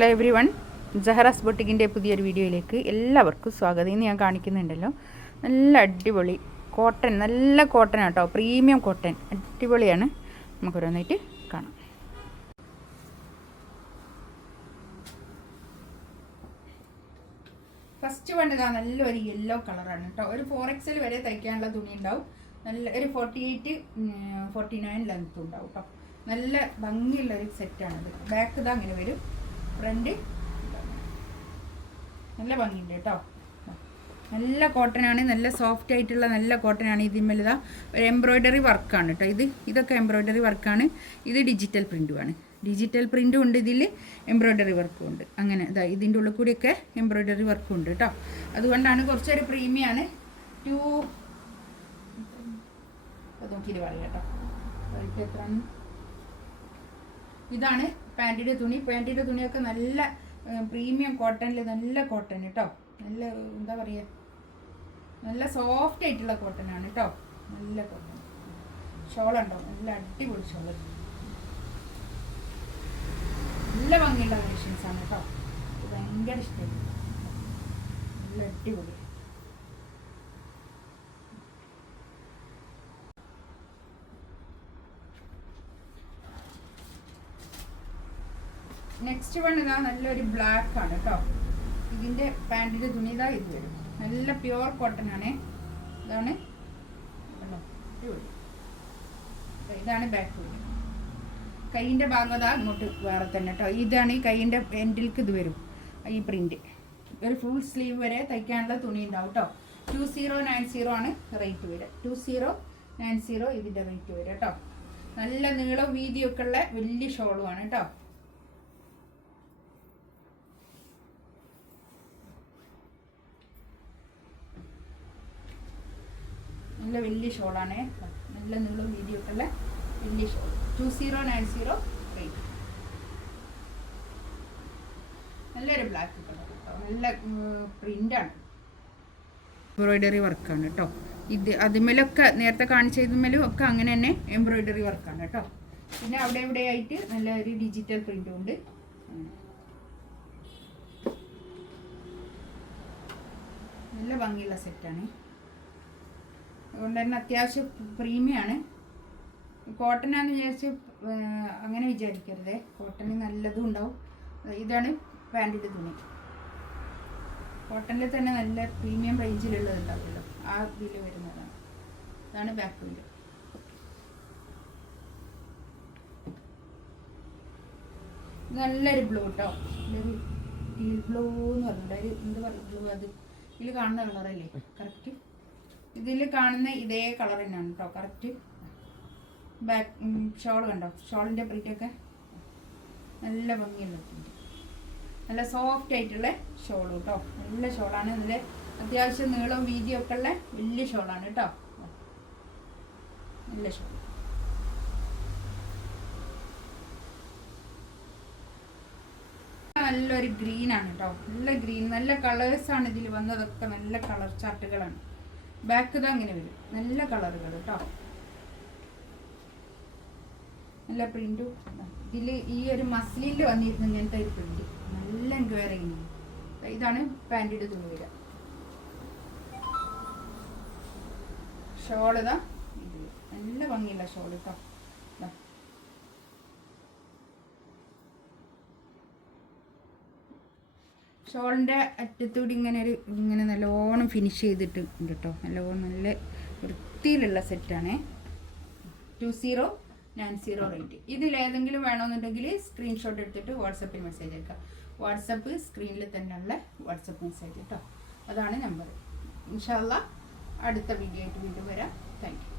Hello every one, Jahra's ബൊട്ടിക്കിൻ്റെ പുതിയൊരു വീഡിയോയിലേക്ക് എല്ലാവർക്കും സ്വാഗതം. ഇന്ന് ഞാൻ കാണിക്കുന്നുണ്ടല്ലോ നല്ല അടിപൊളി കോട്ടൺ, നല്ല കോട്ടൺ ആട്ടോ, പ്രീമിയം കോട്ടൺ, അടിപൊളിയാണ്. നമുക്കൊരോന്നായിട്ട് കാണാം. ഫസ്റ്റ് വൺ ഇതാ, നല്ലൊരു യെല്ലോ കളറാണ് കേട്ടോ. ഒരു 4XL വരെ തയ്ക്കാനുള്ള തുണി ഉണ്ടാവും. നല്ല ഒരു 48, 49 ലെങ്ത്തും ഉണ്ടാവും കേട്ടോ. നല്ല ഭംഗിയുള്ളൊരു സെറ്റാണിത്. ബാക്ക് ഇതാ അങ്ങനെ വരും, ഫ്രണ്ട് നല്ല ഭംഗിയുണ്ട് കേട്ടോ. നല്ല കോട്ടനാണ്, നല്ല സോഫ്റ്റ് ആയിട്ടുള്ള നല്ല കോട്ടനാണ്. ഇതിന്മേലിതാ ഒരു എംബ്രോയ്ഡറി വർക്കാണ് കേട്ടോ. ഇതൊക്കെ എംബ്രോയ്ഡറി വർക്കാണ്. ഇത് ഡിജിറ്റൽ പ്രിൻറ്റുമാണ്. ഡിജിറ്റൽ പ്രിൻറ്റും ഉണ്ട്, ഇതിൽ എംബ്രോയ്ഡറി വർക്കും ഉണ്ട്. അങ്ങനെ ഇതാ ഇതിൻ്റെ ഉള്ളിൽ കൂടിയൊക്കെ എംബ്രോയ്ഡറി വർക്കും ഉണ്ട് കേട്ടോ. അതുകൊണ്ടാണ് കുറച്ചൊരു പ്രീമിയാണ്. നോക്കിയിട്ട് പറയാം കേട്ടോ. എത്ര ഇതാണ് പാൻറ്റിൻ്റെ തുണി. പാൻറ്റിൻ്റെ തുണിയൊക്കെ നല്ല പ്രീമിയം കോട്ടണിൽ, നല്ല കോട്ടൺ കേട്ടോ. നല്ല എന്താ പറയുക, നല്ല സോഫ്റ്റ് ആയിട്ടുള്ള കോട്ടനാണ് കേട്ടോ. നല്ല കോട്ടൺ ഷോളുണ്ടോ, നല്ല അടിപൊളി ഷോള്, നല്ല ഭംഗിയുള്ള കളക്ഷൻസാണ് കേട്ടോ. ഭയങ്കര ഇഷ്ടമായി, നല്ല അടിപൊളി. നെക്സ്റ്റ് വൺ ഇതാ, നല്ലൊരു ബ്ലാക്ക് ആണ് കേട്ടോ. ഇതിൻ്റെ പാൻറ്റിൻ്റെ തുണി ഇതാ ഇത് വരും. നല്ല പ്യുവർ കോട്ടൺ ആണ്. ഇതാണ് ഇതാണ് ബാക്ക് വരും. കൈയിൻ്റെ ഭാഗം അതാ ഇങ്ങോട്ട് വേറെ തന്നെ കേട്ടോ. ഇതാണ് ഈ കൈയിൻ്റെ എൻഡിലേക്ക് ഇത് വരും. ഈ പ്രിൻറ്റ് ഒരു ഫുൾ സ്ലീവ് വരെ തയ്ക്കാനുള്ള തുണി ഉണ്ടാവും കേട്ടോ. 2090 ആണ് റേറ്റ് വരിക. 2090 ഇതിൻ്റെ റേറ്റ് വരിക കേട്ടോ. നല്ല നീളം വീതിയൊക്കെ ഉള്ള വലിയ ഷോളുമാണ് കേട്ടോ. നല്ല വലിയ ഷോളാണ്, നല്ല നീളം വീതിയൊക്കെ ഉള്ള വലിയ ഷോൾ. 2090 റേറ്റ്. നല്ലൊരു ബ്ലാക്ക് കളർ കേട്ടോ. നല്ല പ്രിൻ്റാണ്, എംബ്രോയ്ഡറി വർക്കാണ് കേട്ടോ. അതിന്മേലൊക്കെ നേരത്തെ കാണിച്ചതിന്മേലും ഒക്കെ അങ്ങനെ തന്നെ എംബ്രോയ്ഡറി വർക്കാണ് കേട്ടോ. പിന്നെ അവിടെ ഇവിടെ ആയിട്ട് നല്ലൊരു ഡിജിറ്റൽ പ്രിൻ്റും ഉണ്ട്. നല്ല ഭംഗിയുള്ള സെറ്റാണ്. അതുകൊണ്ട് തന്നെ അത്യാവശ്യം പ്രീമിയാണ്. കോട്ടനാന്ന് വിചാരിച്ച് അങ്ങനെ വിചാരിക്കരുതേ, കോട്ടന് നല്ലതും ഉണ്ടാവും. ഇതാണ് പാൻറ്റിൻ്റെ തുണി. കോട്ടണിൽ തന്നെ നല്ല പ്രീമിയം റേഞ്ചിലുള്ളത് ഉണ്ടാവുമല്ലോ, ആ ഇതിൽ വരുന്നതാണ്. ഇതാണ് ബാക്ക് വീല്. നല്ലൊരു ബ്ലൂ കേട്ടോ. നല്ലൊരു ടീൽ ബ്ലൂ എന്ന് പറഞ്ഞിട്ട് എന്താ പറയുക, ബ്ലൂ അത് ഇതിൽ കാണുന്ന കളറല്ലേ കറക്റ്റ്. ഇതിൽ കാണുന്ന ഇതേ കളർ തന്നെയാണ് കേട്ടോ കറക്റ്റ്. ബാക്ക് ഷോൾ കണ്ടോ, ഷോളിൻ്റെ പ്രിൻ്റൊക്കെ നല്ല ഭംഗിയുള്ള പ്രിൻ്റ്, നല്ല സോഫ്റ്റ് ആയിട്ടുള്ള ഷോൾ കേട്ടോ. നല്ല ഷോളാണ്. നല്ല അത്യാവശ്യം നീളവും വീതിയൊക്കെ ഉള്ള വലിയ ഷോളാണ് കേട്ടോ. നല്ല ഷോൾ. നല്ലൊരു ഗ്രീനാണ് കേട്ടോ. നല്ല ഗ്രീൻ, നല്ല കളേഴ്സാണ് ഇതിൽ വന്നതൊക്കെ. നല്ല കളർ ചാർട്ടുകളാണ്. ബാക്ക് ഇതാ അങ്ങനെ വരും. നല്ല കളറുകൾ കേട്ടോ. നല്ല പ്രിന്റും ഇതിൽ ഈ ഒരു മസ്ലിനിൽ വന്നിരുന്നു ഇങ്ങനത്തെ ഒരു പ്രിന്റ്. നല്ല എൻക്വയറിങ്. ഇതാണ് പാൻറ്റിൻ്റെ തുണി വരിക. ഷോൾ ഇതാ ഇത് നല്ല ഭംഗിയുള്ള ഷോൾ കേട്ടോ. ഷോളിൻ്റെ അറ്റത്തൂടി ഇങ്ങനെ നല്ലോണം ഫിനിഷ് ചെയ്തിട്ടുണ്ട് കേട്ടോ. നല്ലോണം നല്ല വൃത്തിയിലുള്ള സെറ്റാണ്. 2090 റേറ്റ്. ഇതിലേതെങ്കിലും വേണമെന്നുണ്ടെങ്കിൽ സ്ക്രീൻഷോട്ട് എടുത്തിട്ട് വാട്സപ്പിൽ മെസ്സേജ് അയക്കാം. വാട്സപ്പ് സ്ക്രീനിൽ തന്നെയുള്ള വാട്സപ്പ് മെസ്സേജ് കേട്ടോ. അതാണ് നമ്പർ. ഇൻഷാ അല്ലാഹ് അടുത്ത വീഡിയോ ആയിട്ട് വീണ്ടും വരാം. Thank you.